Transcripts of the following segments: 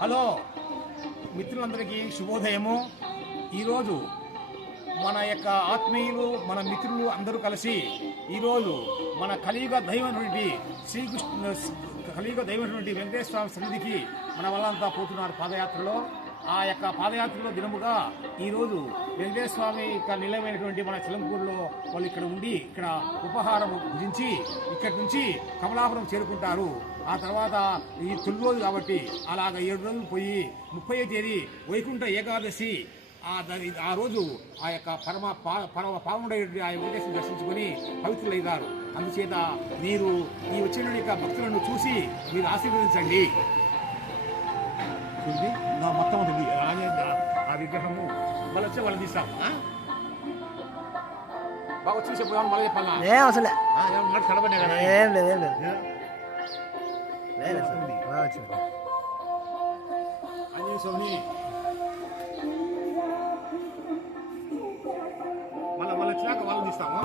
Hello మిత్రులందరికీ శుభోదయము. ఈరోజు మన యొక్క ఆత్మీయులు మన మిత్రులు అందరూ కలిసి ఈరోజు మన కలియుగ దైవమైనటువంటి వెంకటేశ్వర స్వామి సన్నిధికి మన వాళ్ళంతా పోతున్నారు పాదయాత్రలో. ఆ యొక్క పాదయాత్రలో దినముగా ఈరోజు వెంకటేశ్వర స్వామి యొక్క నిలయమైనటువంటి మన చిలంకూరులో వాళ్ళు ఇక్కడ ఉండి ఇక్కడ ఉపహారం భుజించి ఇక్కడి నుంచి కమలాపురం చేరుకుంటారు. ఆ తర్వాత ఈ తొలి రోజు కాబట్టి అలాగ 7 రోజులు పోయి 30వ తేదీ వైకుంఠ ఏకాదశి ఆ రోజు ఆ యొక్క పావనుడై ఆ వెంకటేశ్వరుని దర్శించుకొని పవిత్రులైనారు. అందుచేత మీరు ఈ వచ్చిన యొక్క భక్తులను చూసి మీరు ఆశీర్వదించండి. మొత్తం ఉంది ఆ విగ్రహము మళ్ళీ వచ్చే వాళ్ళు తీస్తాం. బాగా చూసే పోయాము మళ్ళీ చెప్పాలా అసలే కడపనే కదా. ఏం లేదు ఏం లేదు ఆంజనేయ స్వామి మళ్ళీ వచ్చినాక వాళ్ళు తీస్తాము.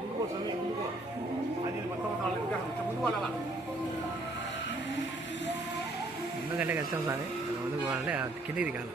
ముందుకో స్వామి ముందుకో ఆంజనేయ మొత్తం వాళ్ళ విగ్రహం ముందు వాళ్ళ ముందుకంటే కష్టం సార్ ముందుకు పోవాలంటే కిందికి దిగాలి.